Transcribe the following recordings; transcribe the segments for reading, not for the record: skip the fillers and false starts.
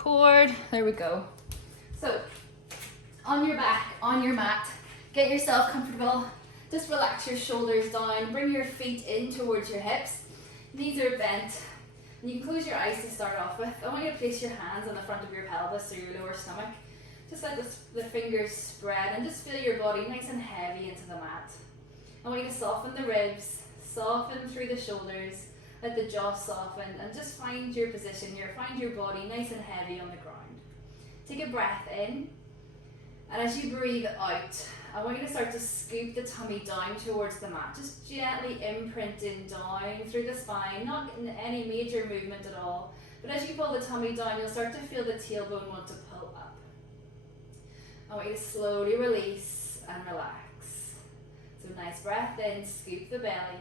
Cord, there we go. So, on your back, on your mat, get yourself comfortable. Just relax your shoulders down, bring your feet in towards your hips. Knees are bent. And you can close your eyes to start off with. I want you to place your hands on the front of your pelvis or your lower stomach. Just let the fingers spread and just feel your body nice and heavy into the mat. I want you to soften the ribs, soften through the shoulders, let the jaw soften, and just find your position here. Find your body nice and heavy on the ground. Take a breath in, and as you breathe out, I want you to start to scoop the tummy down towards the mat, just gently imprinting down through the spine, not in any major movement at all. But as you pull the tummy down, you'll start to feel the tailbone want to pull up. I want you to slowly release and relax. So nice breath in, scoop the belly.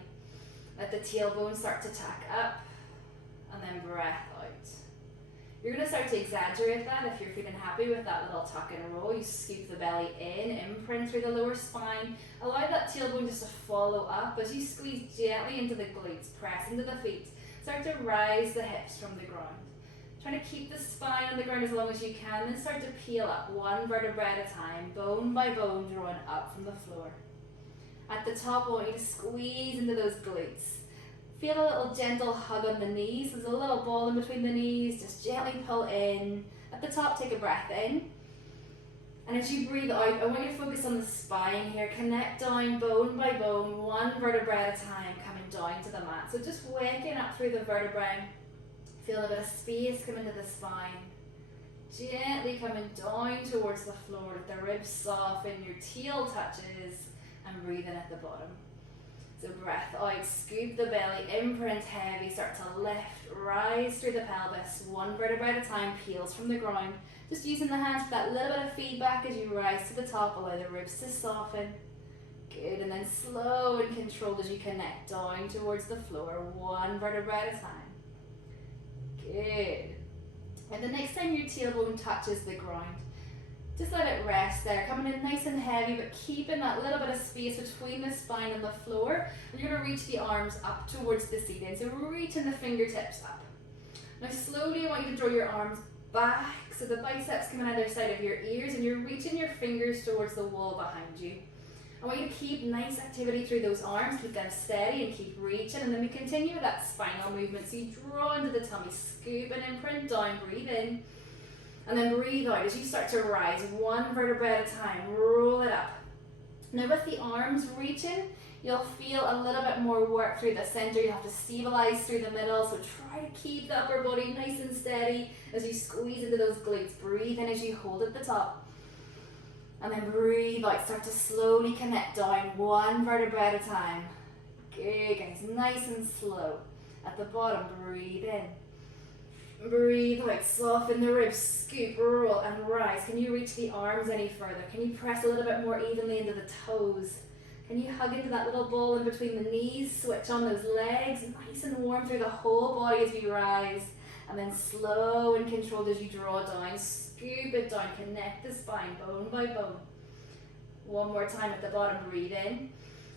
Let the tailbone start to tack up, and then breath out. You're going to start to exaggerate that if you're feeling happy with that little tuck and roll. You scoop the belly in, imprint through the lower spine. Allow that tailbone just to follow up as you squeeze gently into the glutes, press into the feet. Start to rise the hips from the ground. Trying to keep the spine on the ground as long as you can, then start to peel up one vertebra at a time, bone by bone, drawing up from the floor. At the top, I want you to squeeze into those glutes. Feel a little gentle hug on the knees. There's a little ball in between the knees. Just gently pull in. At the top, take a breath in. And as you breathe out, I want you to focus on the spine here. Connect down bone by bone, one vertebra at a time, coming down to the mat. So just waking up through the vertebrae. Feel a bit of space come into the spine. Gently coming down towards the floor. Let the ribs soften, your tail touches, and breathe in at the bottom. So breath out, scoop the belly, imprint heavy, start to lift, rise through the pelvis, one vertebra at a time, peels from the ground. Just using the hands for that little bit of feedback as you rise to the top, allow the ribs to soften. Good, and then slow and controlled as you connect down towards the floor, one vertebra at a time. Good. And the next time your tailbone touches the ground, just let it rest there, coming in nice and heavy, but keeping that little bit of space between the spine and the floor. And you're going to reach the arms up towards the ceiling. So reaching the fingertips up. Now slowly I want you to draw your arms back, so the biceps come on either side of your ears, and you're reaching your fingers towards the wall behind you. I want you to keep nice activity through those arms, keep them steady and keep reaching, and then we continue with that spinal movement. So you draw into the tummy, scoop and imprint down, breathe in. And then breathe out as you start to rise, one vertebra at a time, roll it up. Now with the arms reaching, you'll feel a little bit more work through the center. You have to stabilize through the middle, so try to keep the upper body nice and steady as you squeeze into those glutes. Breathe in as you hold at the top. And then breathe out, start to slowly connect down, one vertebra at a time. Good guys, nice and slow. At the bottom, breathe in. Breathe out, soften the ribs, scoop, roll, and rise. Can you reach the arms any further? Can you press a little bit more evenly into the toes? Can you hug into that little ball in between the knees? Switch on those legs, nice and warm through the whole body as we rise. And then slow and controlled as you draw down. Scoop it down, connect the spine, bone by bone. One more time at the bottom, breathe in.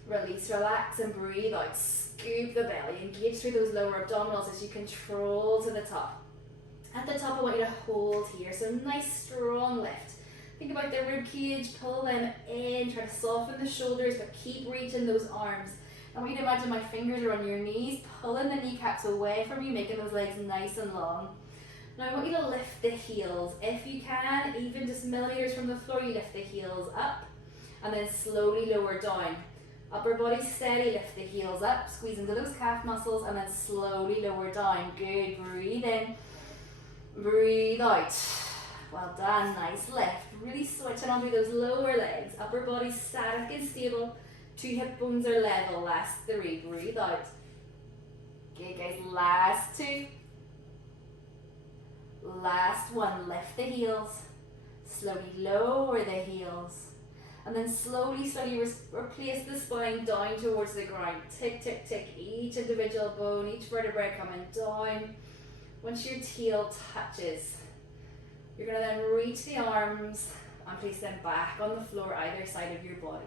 Release, relax, and breathe out. Scoop the belly, engage through those lower abdominals as you control to the top. At the top, I want you to hold here, so nice strong lift. Think about the rib cage, pull them in, try to soften the shoulders, but keep reaching those arms. I want you to imagine my fingers are on your knees, pulling the kneecaps away from you, making those legs nice and long. Now I want you to lift the heels. If you can, even just millimeters from the floor, you lift the heels up, and then slowly lower down. Upper body steady, lift the heels up, squeeze into those calf muscles, and then slowly lower down. Good, breathe in. Breathe out. Well done, nice lift. Really switching on through those lower legs. Upper body static and stable. 2 hip bones are level. Last 3, breathe out. Okay guys, last 2. Last 1, lift the heels. Slowly lower the heels. And then slowly replace the spine down towards the ground. Tick, tick, tick. Each individual bone, each vertebrae coming down. Once your tail touches, you're going to then reach the arms and place them back on the floor either side of your body.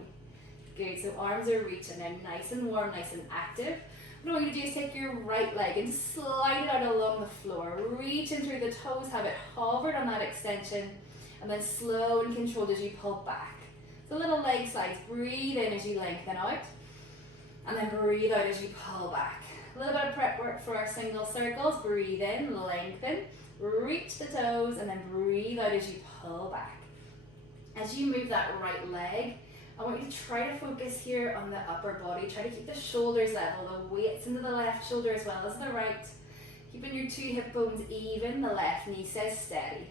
Good, so arms are reaching in, nice and warm, nice and active. What I want you to do is take your right leg and slide it out along the floor. Reach in through the toes, have it hovered on that extension, and then slow and controlled as you pull back. So little leg slides. Breathe in as you lengthen out, and then breathe out as you pull back. A little bit of prep work for our single circles. Breathe in, lengthen, reach the toes, and then breathe out as you pull back. As you move that right leg, I want you to try to focus here on the upper body. Try to keep the shoulders level, the weight's into the left shoulder as well as the right. Keeping your 2 hip bones even, the left knee stays steady.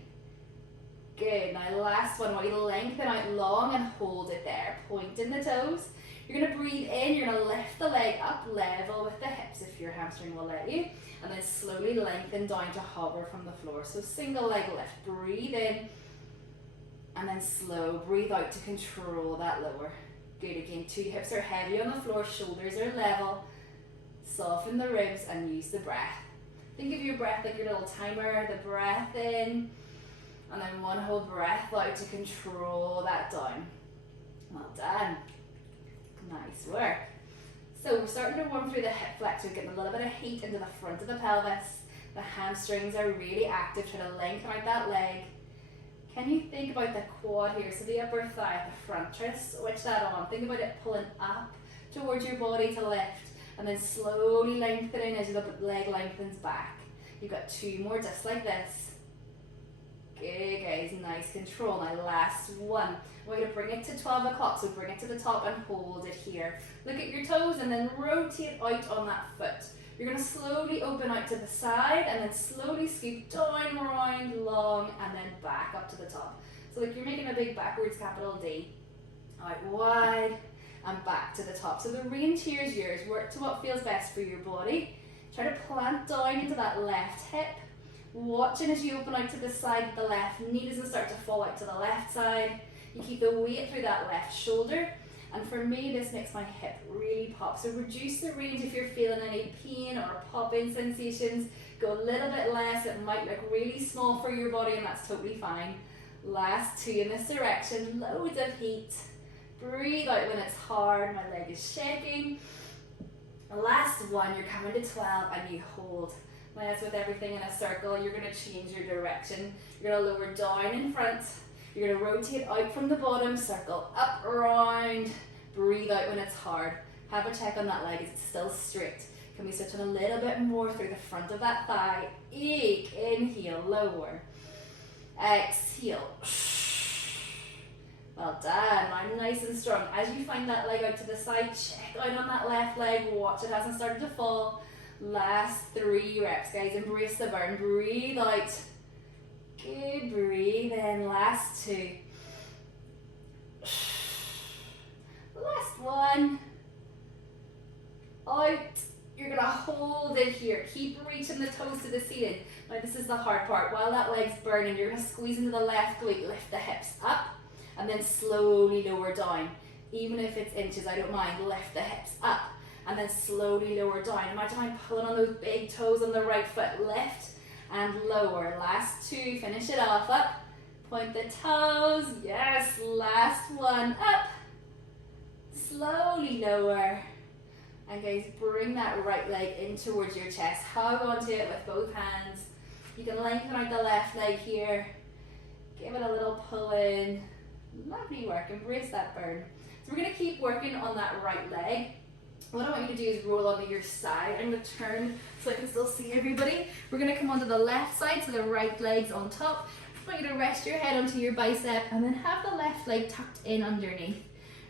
Good, now last one, I want you to lengthen out long and hold it there. Point in the toes. You're going to breathe in, you're going to lift the leg up level with the hips if your hamstring will let you. And then slowly lengthen down to hover from the floor. So single leg lift, breathe in. And then slow, breathe out to control that lower. Good, again, 2 hips are heavy on the floor, shoulders are level. Soften the ribs and use the breath. Think of your breath like your little timer, the breath in, and then one whole breath out to control that down. Well done. Nice work. So we're starting to warm through the hip flexor, getting a little bit of heat into the front of the pelvis. The hamstrings are really active, trying to lengthen out that leg. Can you think about the quad here? So the upper thigh at the front, try to switch that on. Think about it pulling up towards your body to lift, and then slowly lengthening as the leg lengthens back. You've got 2 more just like this. Good guys, nice control. Now last one. We're going to bring it to 12 o'clock, so bring it to the top and hold it here. Look at your toes and then rotate out on that foot. You're going to slowly open out to the side and then slowly scoop down, round, long, and then back up to the top. So like you're making a big backwards capital D. Out wide and back to the top. So the range here is yours. Work to what feels best for your body. Try to plant down into that left hip. Watching as you open out to the side, the left knee doesn't start to fall out to the left side. You keep the weight through that left shoulder. And for me, this makes my hip really pop. So reduce the range if you're feeling any pain or popping sensations. Go a little bit less. It might look really small for your body, and that's totally fine. Last 2 in this direction. Loads of heat. Breathe out when it's hard. My leg is shaking. Last 1, you're coming to 12 and you hold. Now as with everything in a circle, you're going to change your direction. You're going to lower down in front. You're going to rotate out from the bottom, circle up, around. Breathe out when it's hard. Have a check on that leg. Is it still straight? Can we switch on a little bit more through the front of that thigh? Inhale, lower. Exhale. Well done. Now nice and strong. As you find that leg out to the side, check out on that left leg. Watch it hasn't started to fall. Last 3 reps, guys. Embrace the burn. Breathe out. Good. Breathe in. Last 2. Last 1. Out. You're going to hold it here. Keep reaching the toes to the ceiling. Now this is the hard part. While that leg's burning, you're going to squeeze into the left glute. Lift the hips up and then slowly lower down. Even if it's inches, I don't mind. Lift the hips up and then slowly lower down. Imagine I'm pulling on those big toes on the right foot. Lift and lower. Last 2. Finish it off. Up. Point the toes. Yes. Last 1. Up. Slowly lower. And guys, bring that right leg in towards your chest. Hug onto it with both hands. You can lengthen out the left leg here. Give it a little pull in. Lovely work. Embrace that burn. So we're going to keep working on that right leg. What I want you to do is roll onto your side. I'm going to turn so I can still see everybody. We're going to come onto the left side, so the right leg's on top. I want you to rest your head onto your bicep and then have the left leg tucked in underneath.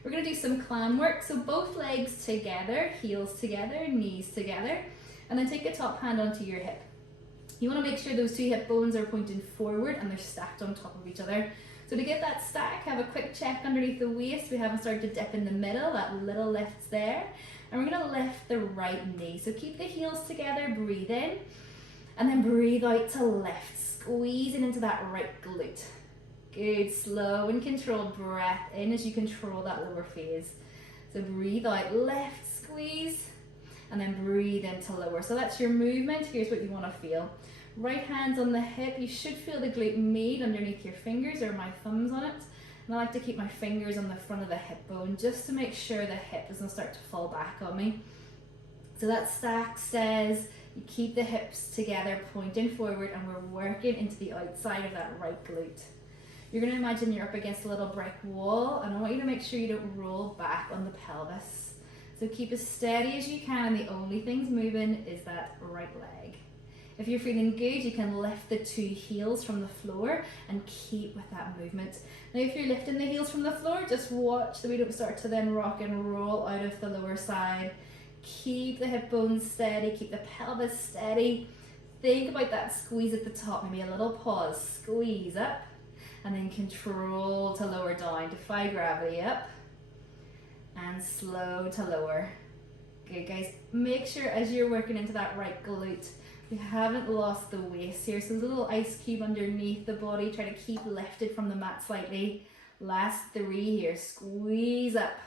We're going to do some clam work, so both legs together, heels together, knees together, and then take the top hand onto your hip. You want to make sure those 2 hip bones are pointing forward and they're stacked on top of each other. So to get that stack, have a quick check underneath the waist. We haven't started to dip in the middle, that little lift's there. And we're going to lift the right knee. So keep the heels together, breathe in, and then breathe out to lift, squeezing into that right glute. Good, slow and controlled breath in as you control that lower phase. So breathe out, lift, squeeze, and then breathe into lower. So that's your movement. Here's what you want to feel. Right hand's on the hip. You should feel the glute med underneath your fingers or my thumbs on it. And I like to keep my fingers on the front of the hip bone just to make sure the hip doesn't start to fall back on me. So that stack says you keep the hips together, pointing forward, and we're working into the outside of that right glute. You're going to imagine you're up against a little brick wall, and I want you to make sure you don't roll back on the pelvis. So keep as steady as you can, and the only things moving is that right leg. If you're feeling good, you can lift the two heels from the floor and keep with that movement. Now if you're lifting the heels from the floor, just watch that we don't start to then rock and roll out of the lower side. Keep the hip bones steady, keep the pelvis steady. Think about that squeeze at the top, maybe a little pause, squeeze up, and then control to lower down, defy gravity up, and slow to lower. Good guys, make sure as you're working into that right glute, we haven't lost the waist here, so there's a little ice cube underneath the body. Try to keep lifted from the mat slightly. Last 3 here, squeeze up,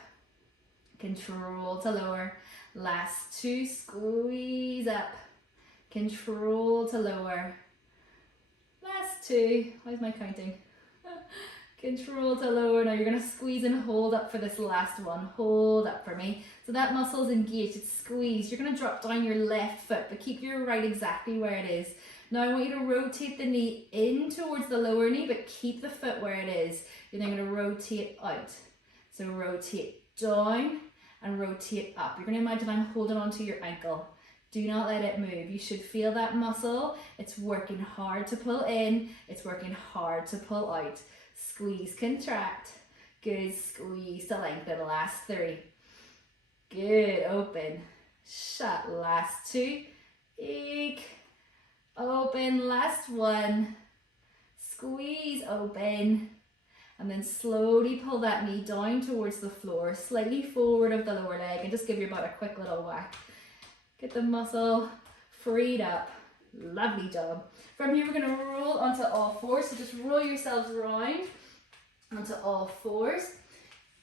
control to lower. Last 2, squeeze up, control to lower. Last 2, how's my counting? Control to lower. Now you're going to squeeze and hold up for this last one. Hold up for me. So that muscle's engaged, it's squeezed. You're going to drop down your left foot, but keep your right exactly where it is. Now I want you to rotate the knee in towards the lower knee, but keep the foot where it is. You're then going to rotate out. So rotate down and rotate up. You're going to imagine I'm holding onto your ankle. Do not let it move. You should feel that muscle. It's working hard to pull in. It's working hard to pull out. Squeeze, contract. Good, squeeze to lengthen. Last 3. Good, open. Shut. Last 2. Eek. Open. Last 1. Squeeze, open. And then slowly pull that knee down towards the floor, slightly forward of the lower leg, and just give your butt a quick little whack. Get the muscle freed up. Lovely job. From here, we're going to roll onto all fours. So just roll yourselves around onto all fours.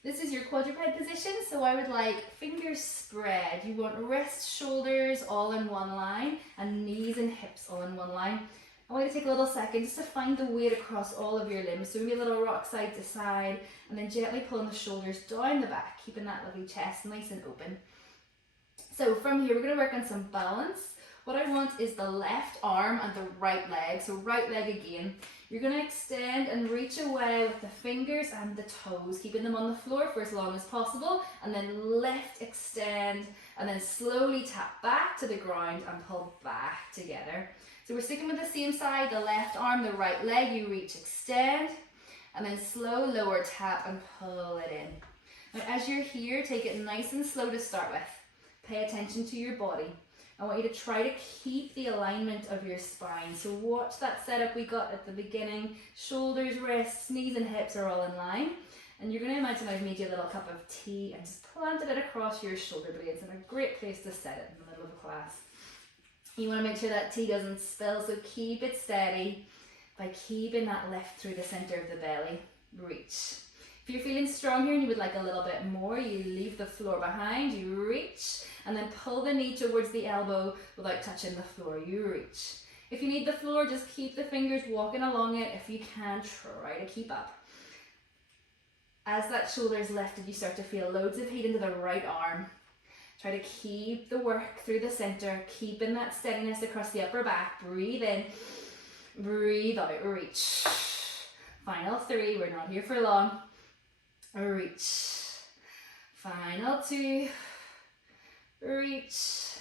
This is your quadruped position. So I would like fingers spread. You want wrists, shoulders all in one line, and knees and hips all in one line. I want you to take a little second just to find the weight across all of your limbs. So maybe a little rock side to side, and then gently pulling the shoulders down the back, keeping that lovely chest nice and open. So from here, we're going to work on some balance. What I want is the left arm and the right leg. So right leg again. You're going to extend and reach away with the fingers and the toes, keeping them on the floor for as long as possible, and then lift, extend, and then slowly tap back to the ground and pull back together. So we're sticking with the same side, the left arm, the right leg. You reach, extend, and then slow lower tap and pull it in. Now as you're here, take it nice and slow to start with. Pay attention to your body. I want you to try to keep the alignment of your spine. So watch that setup we got at the beginning. Shoulders, wrists, knees and hips are all in line. And you're going to imagine I've made you a little cup of tea and just planted it across your shoulder blades, and a great place to set it in the middle of a class. You want to make sure that tea doesn't spill, so keep it steady by keeping that lift through the center of the belly. Reach. If you're feeling strong here and you would like a little bit more, you leave the floor behind, you reach, and then pull the knee towards the elbow without touching the floor. You reach. If you need the floor, just keep the fingers walking along it. If you can, try to keep up. As that shoulder is lifted, you start to feel loads of heat into the right arm. Try to keep the work through the center, keeping that steadiness across the upper back. Breathe in, breathe out, reach. Final 3, we're not here for long. Reach. Final 2, reach.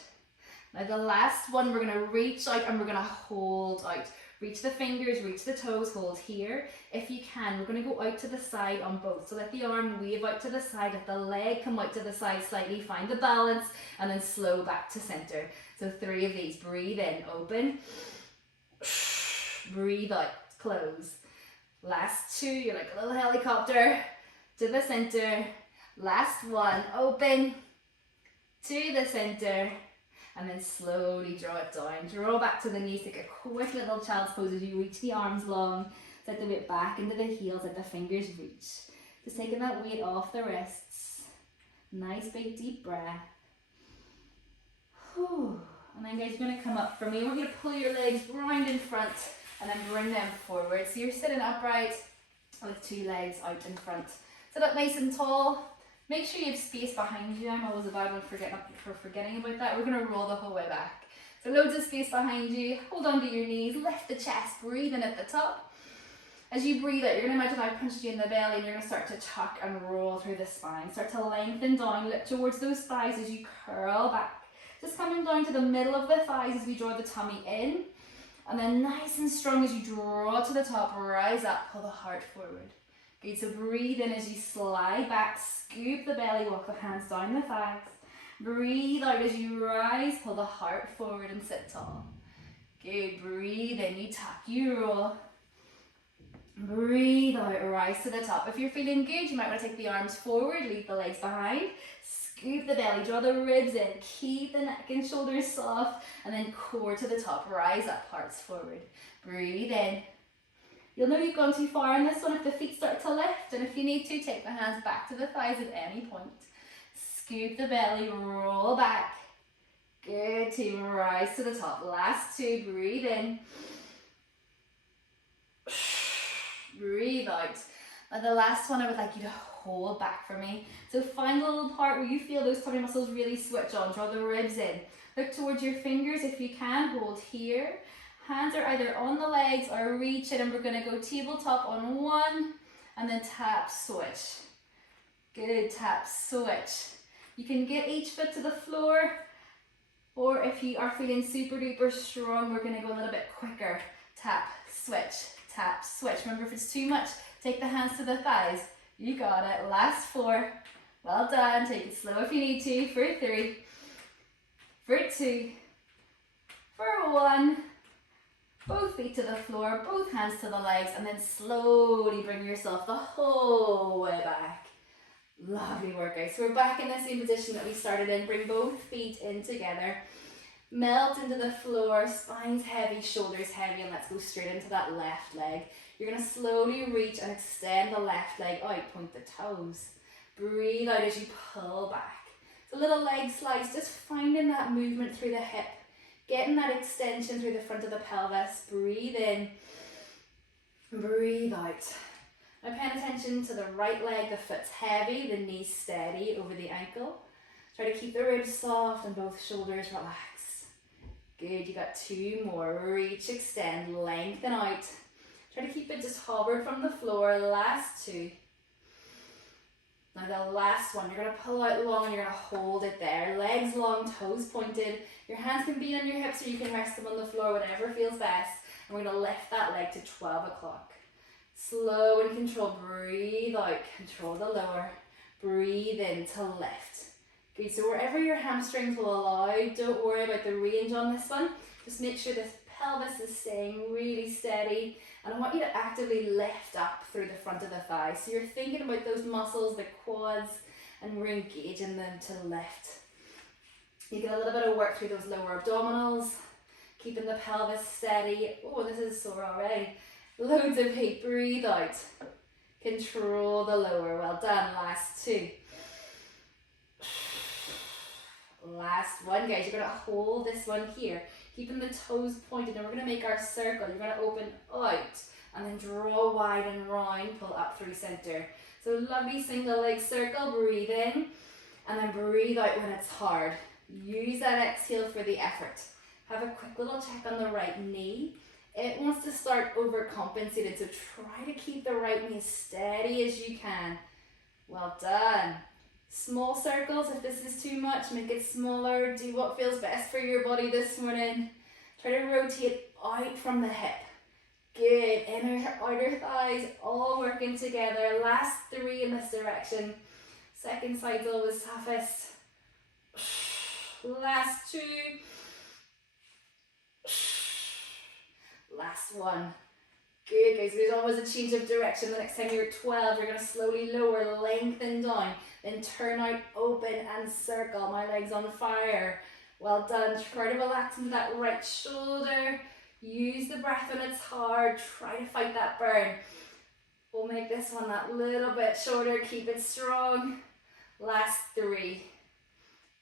Now the last one, we're going to reach out and we're going to hold out. Reach the fingers, reach the toes, hold here. If you can, we're going to go out to the side on both. So let the arm wave out to the side, let the leg come out to the side slightly, find the balance, and then slow back to center. So 3 of these. Breathe in, open. Breathe out, close. Last 2, you're like a little helicopter. To the center. Last 1, open. To the center. And then slowly draw it down. Draw back to the knees, take a quick little child's pose as you reach the arms long. Set the weight back into the heels, let the fingers reach. Just taking that weight off the wrists. Nice big deep breath. Whew. And then guys, you're going to come up for me. We're going to pull your legs round in front and then bring them forward. So you're sitting upright with 2 legs out in front. Sit up nice and tall. Make sure you have space behind you. I'm always a bad one for forgetting about that. We're going to roll the whole way back. So loads of space behind you. Hold on to your knees. Lift the chest. Breathe in at the top. As you breathe out, you're going to imagine I punched you in the belly, and you're going to start to tuck and roll through the spine. Start to lengthen down. Look towards those thighs as you curl back. Just coming down to the middle of the thighs as we draw the tummy in. And then nice and strong as you draw to the top, rise up, pull the heart forward. Good, so breathe in as you slide back, scoop the belly, walk the hands down the thighs. Breathe out as you rise, pull the heart forward and sit tall. Good, breathe in, you tuck, you roll. Breathe out, rise to the top. If you're feeling good, you might want to take the arms forward, leave the legs behind. Scoop the belly, draw the ribs in, keep the neck and shoulders soft, and then core to the top, rise up, hearts forward. Breathe in. You'll know you've gone too far in this one if the feet start to lift, and if you need to, take the hands back to the thighs at any point. Scoop the belly, roll back. Good, two, rise to the top. Last two, breathe in. Breathe out. And the last one I would like you to hold back for me. So find a little part where you feel those tummy muscles really switch on. Draw the ribs in. Look towards your fingers if you can. Hold here. Hands are either on the legs or reach it, and we're going to go tabletop on one and then tap, switch. Good, tap, switch. You can get each foot to the floor, or if you are feeling super duper strong, we're going to go a little bit quicker. Tap, switch, tap, switch. Remember, if it's too much, take the hands to the thighs. You got it. Last four. Well done. Take it slow if you need to. For three, for two, for one. Both feet to the floor, both hands to the legs, and then slowly bring yourself the whole way back. Lovely work, guys. So we're back in the same position that we started in. Bring both feet in together. Melt into the floor, spine's heavy, shoulders heavy, and let's go straight into that left leg. You're going to slowly reach and extend the left leg out, point the toes. Breathe out as you pull back. So little leg slides, just finding that movement through the hip. Getting that extension through the front of the pelvis. Breathe in, breathe out. Now paying attention to the right leg, the foot's heavy, the knee's steady over the ankle. Try to keep the ribs soft and both shoulders relaxed. Good, you got two more. Reach, extend, lengthen out. Try to keep it just hovered from the floor. Last two. Now the last one, you're going to pull out long, you're going to hold it there. Legs long, toes pointed. Your hands can be on your hips or you can rest them on the floor, whatever feels best. And we're going to lift that leg to 12 o'clock. Slow and control. Breathe out, control the lower. Breathe in to lift. Good, so wherever your hamstrings will allow, don't worry about the range on this one. Just make sure this pelvis is staying really steady. And I want you to actively lift up through the front of the thighs. So you're thinking about those muscles, the quads, and we're engaging them to lift. You get a little bit of work through those lower abdominals, keeping the pelvis steady. Oh, this is sore already. Loads of heat. Breathe out. Control the lower. Well done. Last two. Last one, guys. You're going to hold this one here, keeping the toes pointed, and we're going to make our circle. You're going to open out and then draw wide and round, pull up through center. So lovely single leg circle. Breathe in and then breathe out when it's hard. Use that exhale for the effort. Have a quick little check on the right knee. It wants to start overcompensated, so try to keep the right knee steady as you can. Well done. Small circles, if this is too much, make it smaller. Do what feels best for your body this morning. Try to rotate out from the hip. Good, inner, outer thighs, all working together. Last three in this direction. Second side's always toughest. Last two. Last one. Good, guys. There's always a change of direction. The next time you're at 12, you're going to slowly lower, lengthen down, then turn out, open, and circle. My leg's on fire. Well done. Try to relax into that right shoulder. Use the breath when it's hard. Try to fight that burn. We'll make this one that little bit shorter. Keep it strong. Last three.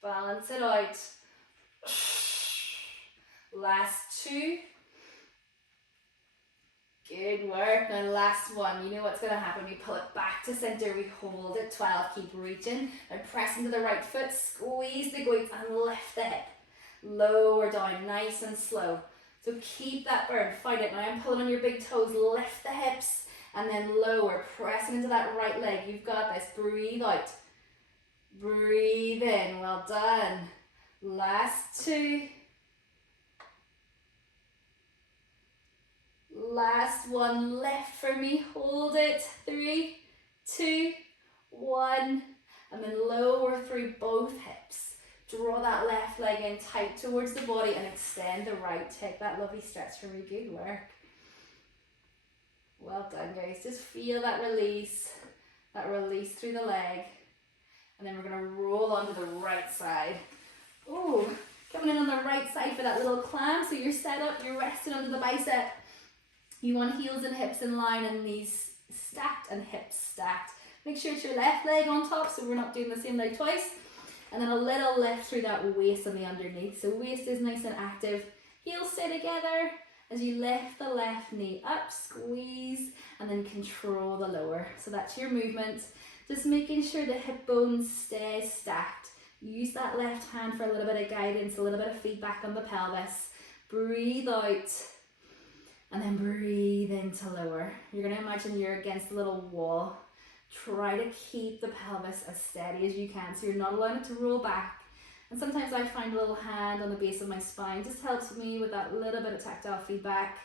Balance it out. Last two. Good work. Now last one. You know what's going to happen. We pull it back to center. We hold it. 12. Keep reaching. Now press into the right foot. Squeeze the glutes and lift the hip. Lower down. Nice and slow. So keep that burn. Fight it. Now I'm pulling on your big toes. Lift the hips. And then lower. Pressing into that right leg. You've got this. Breathe out. Breathe in. Well done. Last 2. Last one, lift for me, hold it, 3, 2, 1, and then lower through both hips. Draw that left leg in tight towards the body and extend the right. Take that lovely stretch for me, good work. Well done guys, just feel that release through the leg. And then we're gonna roll onto the right side. Oh, coming in on the right side for that little clam. So you're set up, you're resting under the bicep. You want heels and hips in line and knees stacked and hips stacked. Make sure it's your left leg on top so we're not doing the same leg twice. And then a little lift through that waist on the underneath. So waist is nice and active. Heels stay together as you lift the left knee up, squeeze, and then control the lower. So that's your movement. Just making sure the hip bones stay stacked. Use that left hand for a little bit of guidance, a little bit of feedback on the pelvis. Breathe out. And then breathe into lower. You're going to imagine you're against a little wall. Try to keep the pelvis as steady as you can so you're not allowing it to roll back. And sometimes I find a little hand on the base of my spine just helps me with that little bit of tactile feedback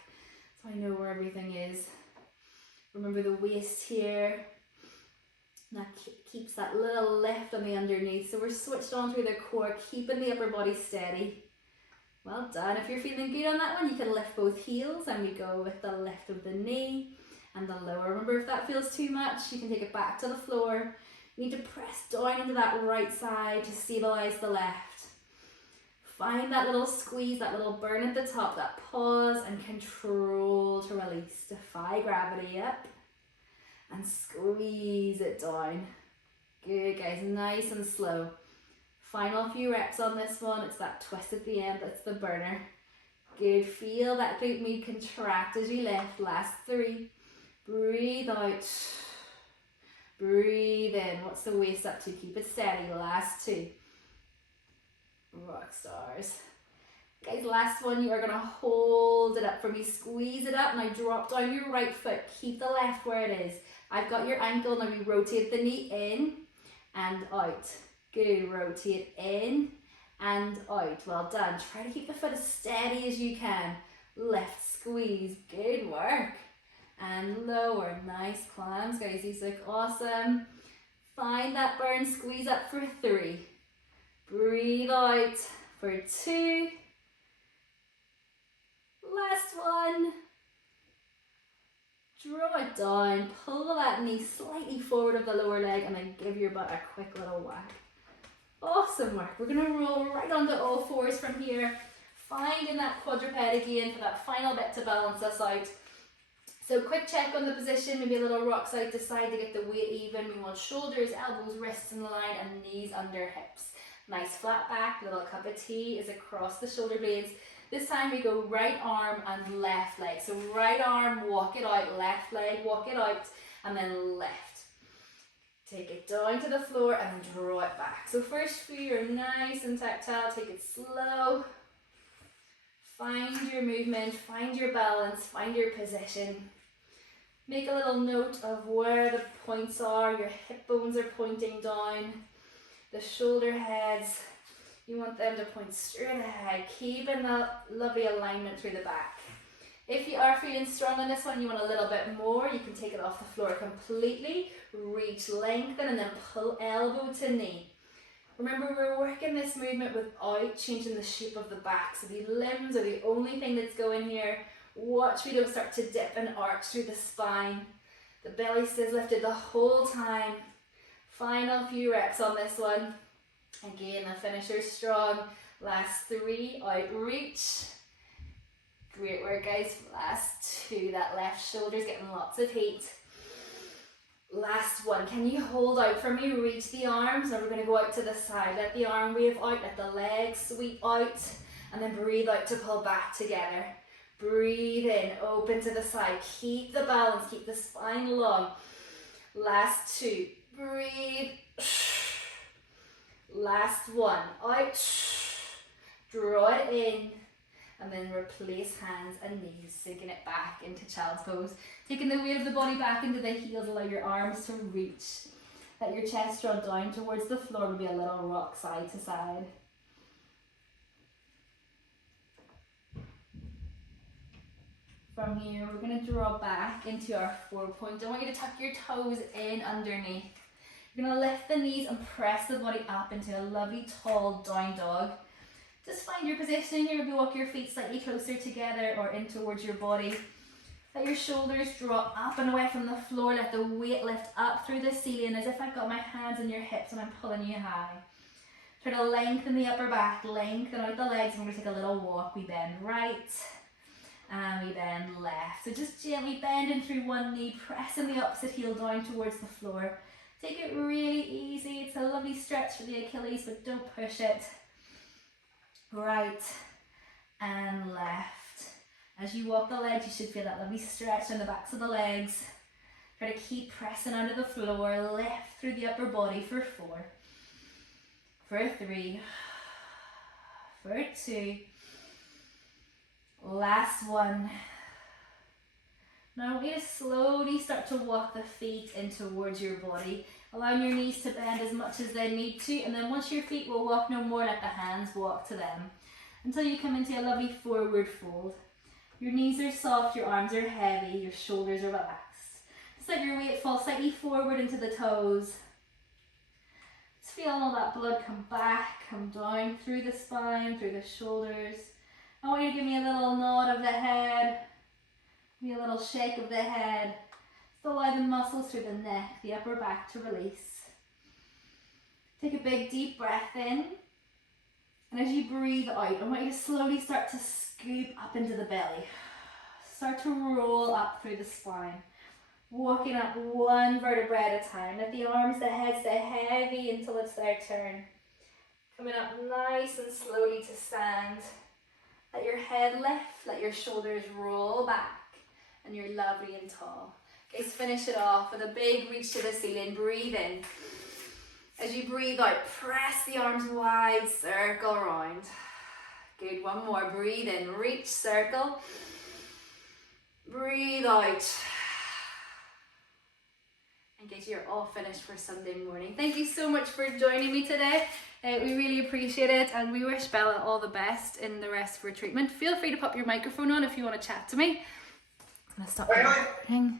so I know where everything is. Remember the waist here. That keeps that little lift on the underneath. So we're switched on through the core, keeping the upper body steady. Well done. If you're feeling good on that one, you can lift both heels and we go with the lift of the knee and the lower. Remember, if that feels too much, you can take it back to the floor. You need to press down into that right side to stabilize the left. Find that little squeeze, that little burn at the top, that pause and control to release. Defy gravity up and squeeze it down. Good guys, nice and slow. Final few reps on this one. It's that twist at the end, that's the burner. Good, feel that glute med contract as you lift. Last 3. Breathe out. Breathe in. What's the waist up to? Keep it steady. Last 2. Rock stars. Guys, last one, you are going to hold it up for me. Squeeze it up. Now drop down your right foot. Keep the left where it is. I've got your ankle. Now we rotate the knee in and out. Good, rotate in and out. Well done. Try to keep the foot as steady as you can. Lift, squeeze, good work. And lower, nice clams, guys. These look awesome. Find that burn, squeeze up for 3. Breathe out for 2. Last one. Draw it down, pull that knee slightly forward of the lower leg and then give your butt a quick little whack. Awesome work. We're going to roll right onto all fours from here, finding that quadruped again for that final bit to balance us out. So quick check on the position, maybe a little rock side to side to get the weight even. We want shoulders, elbows, wrists in line and knees under hips. Nice flat back, little cup of tea is across the shoulder blades. This time we go right arm and left leg. So right arm, walk it out, left leg, walk it out and then left. Take it down to the floor and then draw it back. So first few are nice and tactile, take it slow. Find your movement, find your balance, find your position. Make a little note of where the points are, your hip bones are pointing down, the shoulder heads, you want them to point straight ahead, keeping that lovely alignment through the back. If you are feeling strong on this one, you want a little bit more, you can take it off the floor completely, reach, lengthen, and then pull elbow to knee. Remember, we're working this movement without changing the shape of the back, so the limbs are the only thing that's going here. Watch we don't start to dip and arch through the spine. The belly stays lifted the whole time. Final few reps on this one. Again, the finisher's strong. Last 3, out reach. Great work, guys. Last 2, that left shoulder's getting lots of heat. Last one, can you hold out for me? Reach the arms. Now we're going to go out to the side. Let the arm wave out, let the legs sweep out, and then breathe out to pull back together. Breathe in, open to the side. Keep the balance, keep the spine long. Last 2. Breathe. Last 1. Out. Draw it in. And then replace hands and knees, sinking it back into child's pose. Taking the weight of the body back into the heels, allow your arms to reach. Let your chest draw down towards the floor, maybe a little rock side to side. From here, we're going to draw back into our 4-point. I want you to tuck your toes in underneath. You're going to lift the knees and press the body up into a lovely tall down dog. Just find your position here, maybe walk your feet slightly closer together or in towards your body. Let your shoulders draw up and away from the floor, let the weight lift up through the ceiling as if I've got my hands on your hips and I'm pulling you high. Try to lengthen the upper back, lengthen out the legs, and we're going to take a little walk. We bend right and we bend left. So just gently bending through one knee, pressing the opposite heel down towards the floor. Take it really easy, it's a lovely stretch for the Achilles, but don't push it. Right and left. As you walk the legs, you should feel that lovely stretch on the backs of the legs. Try to keep pressing under the floor, lift through the upper body for 4, for 3, for 2, last 1. Now I want you to slowly start to walk the feet in towards your body, allowing your knees to bend as much as they need to, and then once your feet will walk no more, let the hands walk to them, until you come into a lovely forward fold. Your knees are soft, your arms are heavy, your shoulders are relaxed. Just let your weight fall slightly forward into the toes. Just feel all that blood come back, come down through the spine, through the shoulders. I want you to give me a little nod of the head, maybe a little shake of the head. Just allow the muscles through the neck, the upper back to release. Take a big deep breath in. And as you breathe out, I want you to slowly start to scoop up into the belly. Start to roll up through the spine. Walking up one vertebrae at a time. Let the arms, the head stay heavy until it's their turn. Coming up nice and slowly to stand. Let your head lift, let your shoulders roll back, and you're lovely and tall. Okay, so finish it off with a big reach to the ceiling. Breathe in. As you breathe out, press the arms wide, circle around. Good, one more. Breathe in, reach, circle. Breathe out. And get you're all finished for Sunday morning. Thank you so much for joining me today. We really appreciate it, and we wish Bella all the best in the rest of her treatment. Feel free to pop your microphone on if you want to chat to me. I'm going to stop recording.